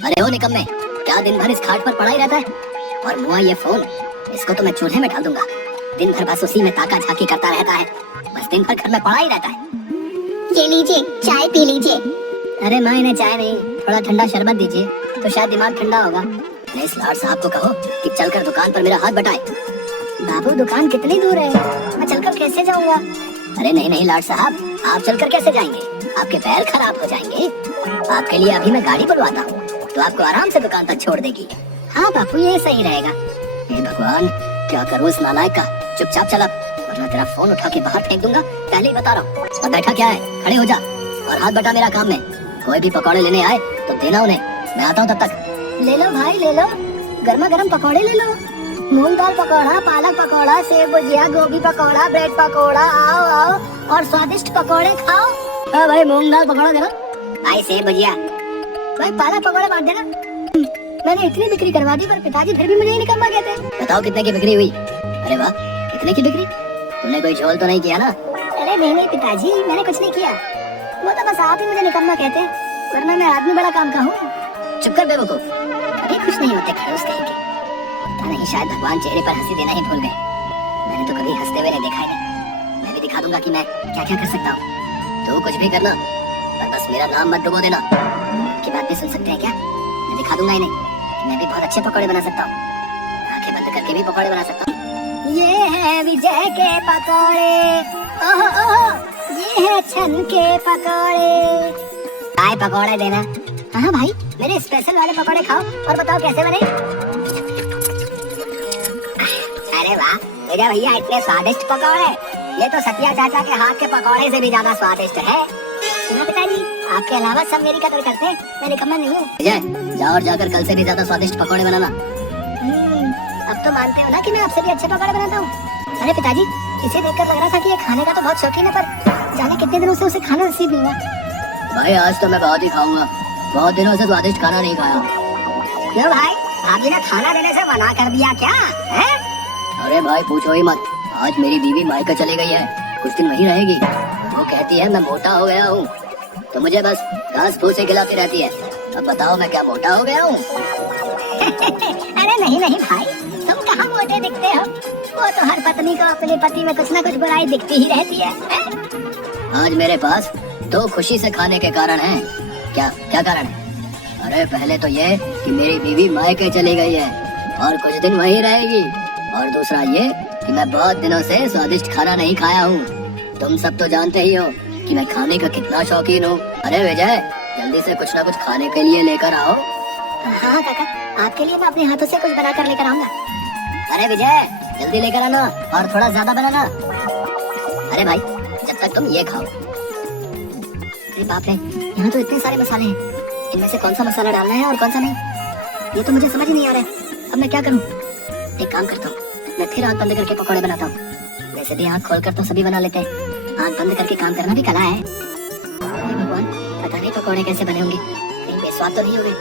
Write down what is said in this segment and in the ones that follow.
अरे ओ निकम्मे, क्या दिन भर इस खाट पर पड़ा ही रहता है? और मुआ ये फोन, इसको तो मैं चूल्हे में डाल दूंगा। दिन भर बस उसी में ताका झाकी करता रहता है, बस दिन भर घर में पड़ा ही रहता है। ये लीजिए, चाय पी लीजिए। अरे माँ, इन्हें चाय नहीं, थोड़ा ठंडा शरबत दीजिए तो शायद दिमाग ठंडा होगा। मैं इस लाड साहब को कहो कि चलकर दुकान पर मेरा हाथ बटाए। बाबू, दुकान कितनी दूर है, मैं चलकर कैसे जाऊंगा? अरे नहीं नहीं लाड साहब, आप चलकर कैसे जाएंगे? आपके पैर खराब हो जाएंगे। आपके लिए अभी मैं गाड़ी बुलवाता हूँ, तो आपको आराम से दुकान तक छोड़ देगी। हाँ बापू, ये सही रहेगा। हे भगवान, क्या करूँ इस नालायक का? चुपचाप चला, वरना तेरा फोन उठा के बाहर फेंक दूंगा, पहले ही बता रहा हूँ। और बैठा क्या है, खड़े हो जा और हाथ बटा मेरा काम में। कोई भी पकौड़े लेने आए तो देना उन्हें, मैं आता हूँ तब तक। ले लो भाई, ले लो, गर्मा गर्म पकौड़े ले लो। मूंग दाल पकौड़ा, पालक पकौड़ा, सेव भुजिया, गोभी पकौड़ा, ब्रेड पकौड़ा, आओ आओ और स्वादिष्ट पकौड़े खाओ। हाँ भाई, मूंग दाल पकौड़ा देना। भाई सेव भुजिया। भाई पालक पकौड़ा बांट देना। मैंने इतनी बिक्री करवा दी पर पिताजी फिर भी मुझे ही निकम्मा कहते हैं। बताओ कितने की बिक्री हुई? अरे वाह, कितने की बिक्री? तूने कोई झोल तो नहीं किया ना? अरे नहीं नहीं पिताजी, मैंने कुछ नहीं किया, वो तो बस आप ही मुझे निकम्मा कहते हैं, वरना मैं आदमी बड़ा काम का हूँ। चुप कर बेवकूफ, कभी खुश नहीं होते खड़ूस कहेंगे। पता नहीं, शायद भगवान चेहरे पर हंसी देना ही भूल गए। मैंने तो कभी हंसते हुए नहीं देखा ही। मैं भी दिखा दूंगा कि मैं क्या क्या कर सकता हूँ। तो कुछ भी करना, पर बस मेरा नाम मत डुबो देना। की बात भी सुन सकते हैं क्या? मैं दिखा दूंगा इन्हें कि मैं भी बहुत अच्छे पकौड़े बना सकता हूँ, आंखें बंद करके भी पकौड़े बना सकता हूँ। ये है विजय के पकौड़े, ओहो ओहो, ये है छन के पकौड़े। चाय पकौड़े देना। हाँ भाई, मेरे स्पेशल वाले पकौड़े खाओ और बताओ कैसे बने। अरे वाह तेजा भैया, इतने स्वादिष्ट पकौड़े, ये तो सतिया चाचा के हाथ के पकौड़े से भी ज्यादा स्वादिष्ट है। सुना पिताजी, आपके अलावा सब मेरी कदर करते हैं, मैं निकम्मा नहीं हूँ। विजय, जाओ और जाकर कल से भी ज्यादा स्वादिष्ट पकौड़े बनाना। अब तो मानते हो ना कि मैं आपसे भी अच्छे पकौड़े बनाता हूँ। अरे पिताजी, इसे देखकर लग रहा था कि ये खाने का तो बहुत शौकीन है, पर जाने कितने दिनों से उसे खाना नसीब नहीं हुआ। भाई आज तो मैं बहुत ही खाऊंगा, बहुत दिनों से स्वादिष्ट खाना नहीं खाया। क्यों भाई, भाभी ने खाना देने से मना कर दिया क्या है? अरे भाई पूछो ही मत, आज मेरी बीवी मायका चली गई है, कुछ दिन वहीं रहेगी। वो कहती है मैं मोटा हो गया हूँ, तो मुझे बस घास फूसे खिलाती रहती है। अब बताओ मैं क्या मोटा हो गया हूँ? अरे नहीं नहीं भाई, तुम कहाँ मोटे दिखते हो, वो तो हर पत्नी को अपने पति में कुछ न कुछ बुराई दिखती ही रहती है। आज मेरे पास दो खुशी से खाने के कारण हैं। क्या क्या कारण है? अरे पहले तो ये कि मेरी बीवी मायके चली गई है और कुछ दिन वहीं रहेगी, और दूसरा ये कि मैं बहुत दिनों से स्वादिष्ट खाना नहीं खाया हूँ। तुम सब तो जानते ही हो कि मैं खाने का कितना शौकीन हूँ। अरे विजय, जल्दी से कुछ ना कुछ खाने के लिए लेकर आओ। हाँ काका, आपके लिए मैं अपने हाथों से कुछ बना कर लेकर आऊंगा। अरे विजय, जल्दी लेकर आना और थोड़ा ज्यादा बनाना। अरे भाई, जब तक तुम ये खाओ। अरे बाप रे, यहाँ तो इतने सारे मसाले हैं, इनमें से कौन सा मसाला डालना है और कौन सा नहीं, ये तो मुझे समझ ही नहीं आ रहा है। अब मैं क्या करूँ? एक काम करता हूँ, मैं फिर आँख बंद करके पकौड़े बनाता हूँ। वैसे भी आँख खोलकर तो सभी बना लेते हैं, आँख बंद करके काम करना भी कला है। भगवान, पता नहीं पकौड़े कैसे बने होंगे, कहीं बेस्वाद तो नहीं होंगे।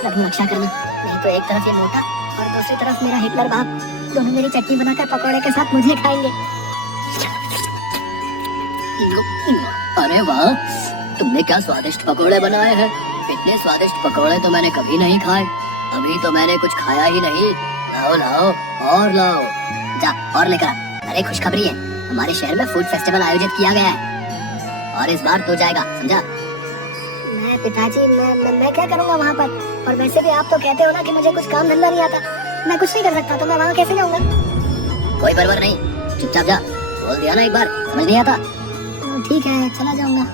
प्रभु रक्षा करना, नहीं तो एक तरफ ये मोटा और दूसरी तरफ मेरा हिटलर बाप, दोनों मेरी चटनी बनाकर पकौड़े के साथ मुझे खाएंगे। अरे वाह, तुमने क्या स्वादिष्ट पकौड़े बनाए हैं। इतने स्वादिष्ट पकौड़े तो मैंने कभी नहीं खाए, अभी तो मैंने कुछ खाया ही नहीं। लाओ लाओ और लाओ, जा और लेकर आ। अरे खुशखबरी है, हमारे शहर में फूड फेस्टिवल आयोजित किया गया है और इस बार तू जाएगा, समझा? मैं पिताजी, मैं क्या करूँगा वहाँ पर? और वैसे भी आप तो कहते हो ना कि मुझे कुछ काम धंधा नहीं आता, मैं कुछ नहीं कर सकता, तो मैं वहाँ कैसे जाऊँगा? कोई परवाह नहीं, चुपचाप जा। बोल दिया ना एक बार, समझ नहीं आता? ठीक है, चला जाऊँगा।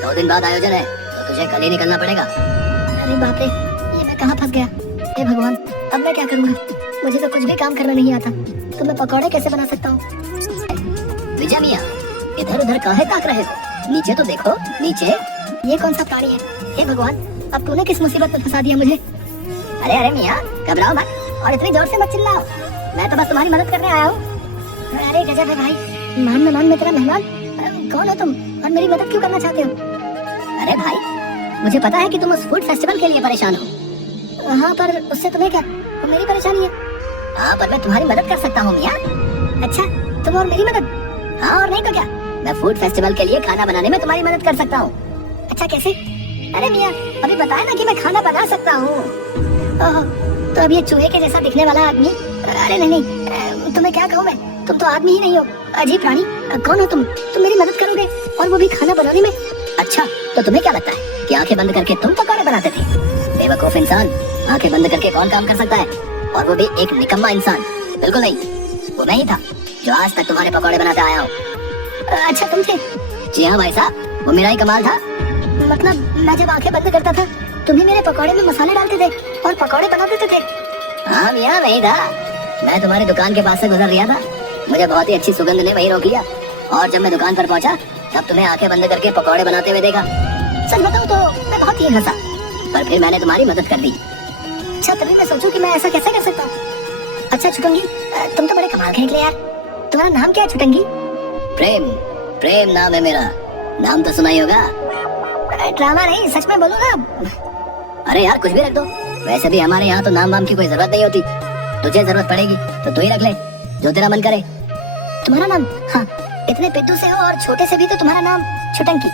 2 दिन बाद आयोजन है, तो तुझे कल ही निकलना पड़ेगा। अरे बाप रे, ये मैं कहाँ फंस गया? हे भगवान, अब मैं क्या करूँगा? मुझे तो कुछ भी काम करना नहीं आता, तो मैं पकौड़े कैसे बना सकता हूँ? विजय मियाँ, इधर उधर काहे ताक रहे हो? नीचे तो देखो, नीचे। ये कौन सा प्राणी है? हे भगवान, अब तूने किस मुसीबत में फंसा दिया मुझे? अरे अरे मियाँ, घबराओ मत और इतनी जोर से मत चिल्लाओ, मैं तो बस तुम्हारी मदद करने आया हूँ। अरे गजब है भाई, मान मैं तेरा मेहमान। कौन हो तुम और मेरी मदद क्यों करना चाहते हो? अरे भाई, मुझे पता है कि तुम उस फूड फेस्टिवल के लिए परेशान हो। हाँ, पर उससे तुम्हें क्या? वो मेरी परेशानी है। हाँ, पर मैं तुम्हारी मदद कर सकता हूँ मियाँ। अच्छा, तुम और मेरी मदद? हाँ और नहीं तो क्या, मैं फूड फेस्टिवल के लिए खाना बनाने में तुम्हारी मदद कर सकता हूँ। अच्छा कैसे? अरे मियाँ, अभी बताया ना कि मैं खाना बना सकता हूँ। ओह, तो अब ये चूहे के जैसा दिखने वाला आदमी, अरे नहीं नहीं, तुम्हें क्या कहूँ मैं, तुम तो आदमी ही नहीं हो, अजीब प्राणी। कौन हो तुम मेरी मदद करोगे, और वो भी खाना बनाने में? अच्छा, तो तुम्हें क्या लगता है कि आंखें बंद करके तुम पकौड़े बनाते थे? बेवकूफ इंसान, आंखें बंद करके कौन काम कर सकता है, और वो भी एक निकम्मा इंसान। बिल्कुल नहीं, वो मैं ही था जो आज तक तुम्हारे पकौड़े बनाते आया हूँ। अच्छा, तुम थे? जी हाँ भाई साहब, वो मेरा ही कमाल था। मतलब मैं जब आंखें बंद करता था, तुम ही मेरे पकौड़े में मसाले डालते थे और पकौड़े बना देते थे। हाँ मियाँ, वही था। मैं तुम्हारी दुकान के पास से गुजर रहा था, मुझे बहुत ही अच्छी सुगंध ने वही रोक लिया, और जब मैं दुकान पर पहुंचा तब तुम्हें आंखें बंद करके पकौड़े बनाते हुए देखा। सच बताऊं तो मैं बहुत ही हंसा, पर फिर मैंने तुम्हारी मदद कर दी। अच्छा, तभी मैं सोचूं कि मैं ऐसा कैसे कर सकता हूँ। अच्छा छुटंगी, तुम तो बड़े कमाल के निकले यार। तुम्हारा नाम क्या है छुटंगी? प्रेम, प्रेम नाम है मेरा। नाम तो सुना ही होगा। ड्रामा नहीं, सच में बोलो ना। अरे यार, कुछ भी रख दो, वैसे भी हमारे यहाँ तो नाम वाम की कोई जरूरत नहीं होती। तुझे जरूरत पड़ेगी तो तू ही रख ले, जो तेरा मन करे। तुम्हारा नाम? हाँ, इतने पिद्दू से हो और छोटे से भी तो तुम्हारा नाम छुटंकी।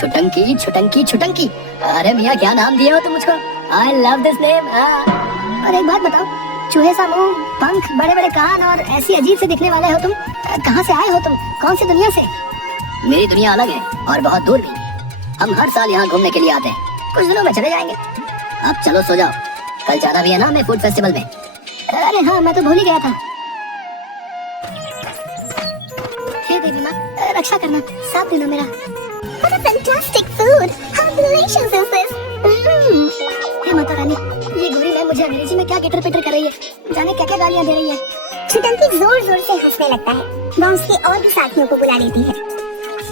छुटंकी छुटंकी छुटंकी, अरे मियाँ क्या नाम दिया हो तुम मुझको। I love this name. और एक बात बताओ, चूहे सा मुंह, पंख, बड़े बड़े कान और ऐसी अजीब से दिखने वाले हो तुम, कहाँ से आए हो तुम, कौन सी दुनिया से? मेरी दुनिया अलग है और बहुत दूर भी। हम हर साल यहाँ घूमने के लिए आते हैं, कुछ दिनों में चले जाएंगे। अब चलो सो जाओ, कल जाना भी है ना हमें फूड फेस्टिवल में। अरे हाँ, मैं तो भूल ही गया था। हे देवी माँ, रक्षा करना, साथ देना मेरा। What a fantastic food! How delicious is this? हे माता रानी, ये गोरी मैं मुझे अंग्रेजी में क्या गिटर पिटर कर रही है, जाने क्या क्या गालियाँ दे रही है। छुटंकी जोर जोर से हंसने लगता है, वह उसके और भी साथियों को बुला लेती है।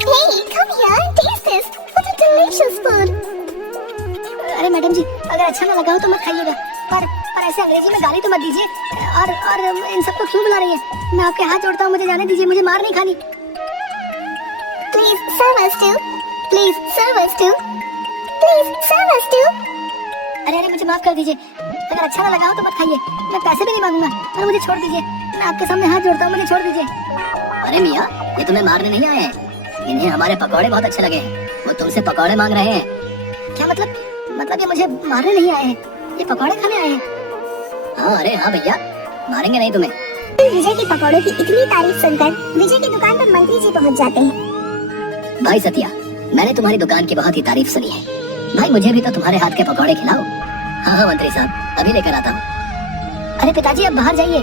Hey, come here and taste this. What a delicious food! अरे मैडम जी, अगर अच्छा ना लगा हो तो मत खाइएगा, पर ऐसे अंग्रेजी में गाली तो मत दीजिए। और इन सबको क्यों बुला रही है? मैं आपके हाथ जोड़ता हूँ, मुझे जाने दीजिए, मुझे मार नहीं खानी। Please serve us too. Please serve us too. Please serve us too. अरे अरे, मुझे माफ कर दीजिए, अगर अच्छा ना लगा हो तो मत खाइए, मैं पैसे भी नहीं मांगूंगा, और मुझे छोड़ दीजिए, मैं आपके सामने हाथ जोड़ता हूँ, मुझे छोड़ दीजिए। अरे मियाँ, ये तुम्हें मारने नहीं आए हैं, इन्हें हमारे पकौड़े बहुत अच्छे लगे हैं, वो तुमसे पकौड़े मांग रहे हैं। क्या मतलब? मतलब ये मुझे मारने नहीं आए हैं, ये पकौड़े खाने आए हैं। हाँ, अरे हाँ भैया, मारेंगे नहीं तुम्हें। विजय के पकौड़ों की इतनी तारीफ सुनकर विजय की दुकान पर मंत्री जी पहुंच जाते हैं। भाई सतिया, मैंने तुम्हारी दुकान की बहुत ही तारीफ सुनी है, भाई मुझे भी तो तुम्हारे हाथ के पकौड़े खिलाओ। हाँ हाँ मंत्री साहब, अभी लेकर आता हूँ। अरे पिताजी, अब बाहर जाइए।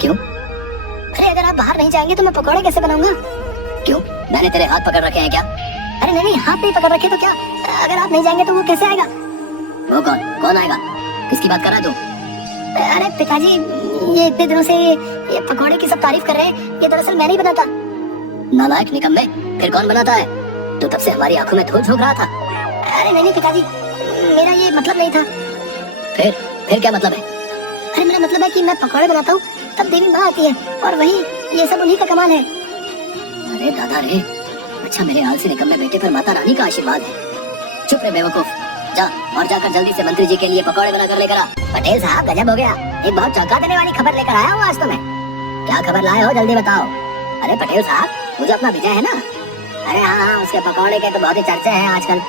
क्यों? अरे अगर आप बाहर नहीं जाएंगे तो मैं पकौड़े कैसे बनाऊंगा? क्यों, मैंने तेरे हाथ पकड़ रखे हैं क्या? अरे नहीं नहीं, हाथ नहीं पकड़ रखे तो क्या, अगर आप नहीं जाएंगे तो वो कैसे आएगा? वो कौन आएगा? किसकी बात कर रहा है तू? अरे पिताजी, ये इतने दिनों से ये पकौड़े की सब तारीफ कर रहे हैं, ये दरअसल मैं नहीं बनाता। नालायक निकम्मे, फिर कौन बनाता है? तू तब से हमारी आंखों में धूल झोंक रहा था। अरे नहीं पिताजी, मेरा ये मतलब नहीं था। फिर क्या मतलब है? अरे मेरा मतलब है कि मैं पकौड़े बनाता हूँ तब देवी माँ आती है, और वही ये सब उन्हीं का कमाल है। अरे दादा रे, अच्छा मेरे आलसी निकम्मे बेटे पर माता रानी का आशीर्वाद है। चुप रे बेवकूफ, जा और जाकर जल्दी से मंत्री जी के लिए पकौड़े बनाकर लेकर आ। पटेल साहब, गजब हो गया, एक बहुत चौंका देने वाली खबर लेकर आया हूँ आज तो मैं। क्या खबर लाए हो, जल्दी बताओ। अरे पटेल साहब, वो जो अपना विजय है ना, अरे हाँ, उसके पकौड़े के तो बहुत ही चर्चे हैं आजकल।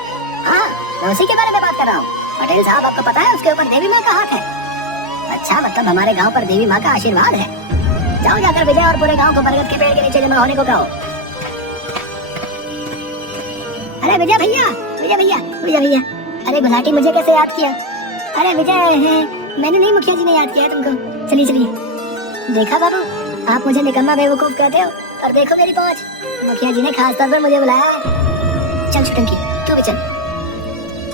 हाँ, मैं उसी के बारे में बात कर रहा हूँ। पटेल साहब, आपको पता है उसके ऊपर देवी माँ का हाथ है। अच्छा, मतलब हमारे गांव पर देवी माँ का आशीर्वाद है। जाओ जाकर विजय और पूरे गांव को बरगद के पेड़ के नीचे जमा होने को कहो। अरे विजय भैया, विजय भैया, विजय भैया, अरे गुलाटी, मुझे कैसे याद किया? अरे विजय है, मैंने नहीं, मुखिया जी ने याद किया तुमको। चलिए चलिए। देखा बाबू, आप मुझे निकम्मा बेवकूफ कहते हो, और देखो मेरी पहुंच, मुखिया जी ने खास तौर पर मुझे बुलाया है। चल छुटंकी, तू भी चल।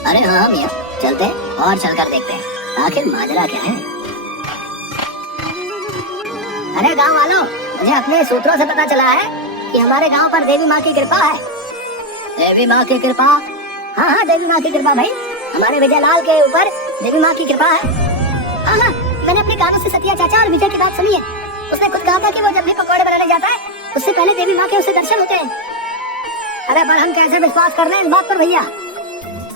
अरे हाँ मियाँ, चलते हैं और चलकर देखते हैं आखिर माजरा क्या है। अरे गांव वालों, मुझे अपने सूत्रों से पता चला है कि हमारे गांव पर देवी माँ की कृपा है। देवी माँ की कृपा? हाँ हाँ, देवी माँ की कृपा भाई, हमारे विजय लाल के ऊपर देवी माँ की कृपा है। हाँ हाँ, मैंने अपने कानों से सतिया चाचा और विजय की बात सुनी है। उसने खुद कहा था कि वो जब भी पकौड़े बनाने जाता है उससे पहले देवी माँ के उससे दर्शन होते हैं। अरे पर हम कैसे विश्वास कर रहे हैं इस बात पर भैया?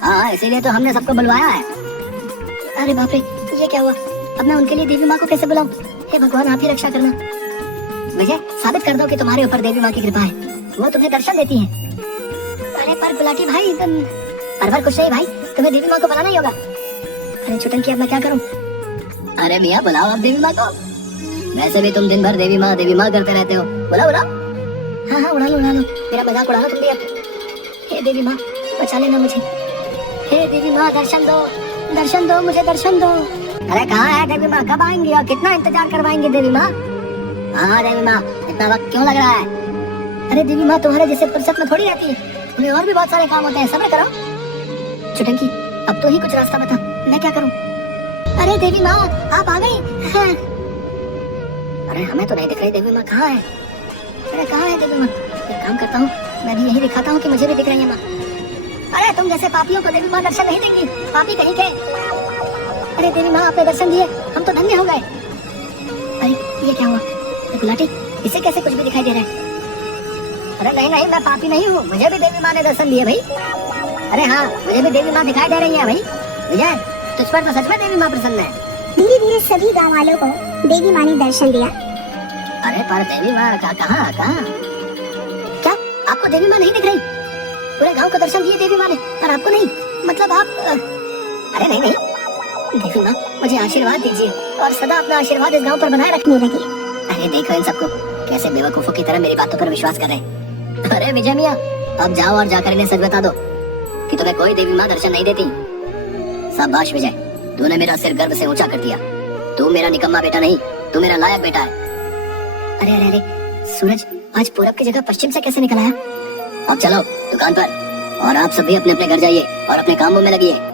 हाँ, इसीलिए तो हमने सबको बुलवाया है। अरे बाप रे, ये क्या हुआ? अब मैं उनके लिए देवी माँ को कैसे बुलाऊं? हे भगवान, आप ही रक्षा करना। विजय, साबित कर दो कि तुम्हारे ऊपर देवी माँ की कृपा है, वो तुम्हें दर्शन देती है। अरे पर गुलाटी भाई, पर कुछ नहीं भाई, तुम्हें देवी माँ को बुलाना ही होगा। अरे छुटन की अब मैं क्या करूँ? अरे मियाँ बुलाओ आप देवी माँ को, वैसे भी तुम दिन भर देवी माँ करते रहते हो, बुलाओ बुलाओ। हाँ हाँ उड़ा लो, मेरा मजाक उड़ा लो तुम भी अब। हे देवी माँ बचा लेना मुझे, हे देवी माँ दर्शन दो मुझे, दर्शन दो। अरे कहाँ है देवी माँ, कब आएंगी और कितना इंतजार करवाएंगे देवी माँ? हाँ देवी माँ इतना वक्त क्यों लग रहा है? अरे देवी माँ तुम्हारे जैसे फुर्सत में थोड़ी रहती है, उन्हें और भी बहुत सारे काम होते हैं, सब्र करो। छुटंकी अब तो ही कुछ रास्ता बता, मैं क्या करूँ? अरे देवी माँ आप आ गई हैं? अरे हमें तो नहीं दिख रही देवी माँ, कहाँ है? अरे कहाँ है देवी माँ? एक काम करता हूँ, मैं भी यही दिखाता हूँ कि मुझे भी दिख रही है माँ। अरे तुम जैसे पापियों को देवी माँ दर्शन नहीं देंगी, पापी कहीं के। अरे देवी माँ आपने दर्शन दिए, हम तो धन्य हो गए। अरे ये क्या हुआ? गुलाटी इसे कैसे कुछ भी दिखाई दे रहा है? अरे नहीं मैं पापी नहीं हूँ, मुझे भी देवी माँ ने दर्शन दिए भाई। अरे हाँ मुझे भी देवी माँ दिखाई दे रही है भाई। विजय तुझ पर तो सच में देवी माँ प्रसन्न है। धीरे धीरे सभी गाँव वालों को देवी माँ ने दर्शन दिया। अरे पर देवी माँ कहाँ? क्या आपको देवी माँ नहीं दिख रही? पूरे गांव को दर्शन दिए देवी माँ ने, पर आपको नहीं, मतलब आप अरे नहीं देवी माँ मुझे आशीर्वाद दीजिए और सदा अपना आशीर्वाद इस गांव पर बनाए रखने लगी। अरे देखो इन सबको कैसे बेवकूफों की तरह मेरी बातों पर विश्वास कर रहे हैं। अरे विजय मियाँ अब जाओ और जाकर इन्हें सच बता दो कि तुम्हें कोई देवी माँ दर्शन नहीं देती। शाबाश विजय, तूने मेरा सिर गर्व से ऊंचा कर दिया। तू मेरा निकम्मा बेटा नहीं, तू मेरा लायक बेटा है। अरे सूरज आज पूरब की जगह पश्चिम से कैसे निकल आया? अब चलो दुकान पर और आप सभी अपने अपने घर जाइए और अपने कामों में लगिए।